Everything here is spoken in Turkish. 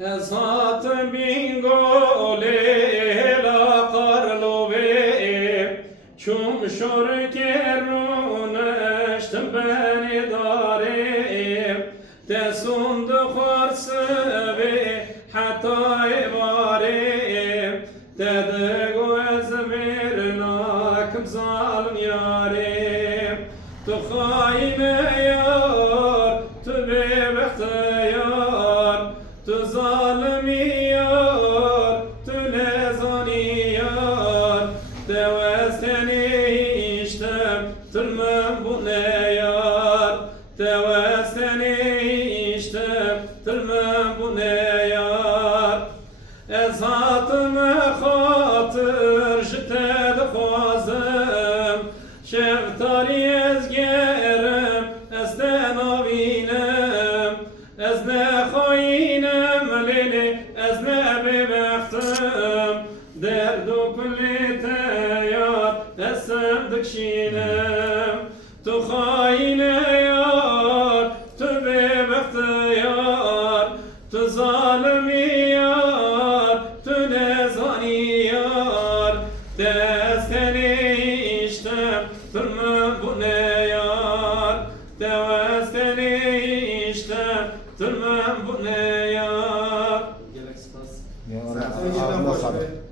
Esat bingole la karlove Çum şor kermuneşt beni dare Tesund xarsı ve hatta evare Tedego ezmirna kımzalın yare Tu yar Tu zalimi yar, tu lezani yar. İşte, tırmım bu ne yar? Tevesseni işte, tırmım bu ne yar? Ezatımı hatır jite dixwazim Şevtarî ez gerim ez navînim Ez ne xayînim ez ne bêbextim Derdu kulî te yar ez sem dikşînim Tu xayîne yar tu bêbexte yar Tu zalimi yar tu nezani yar. Desteni işte tırmı bu ne yar? Devesteni işte tırmı não sabe.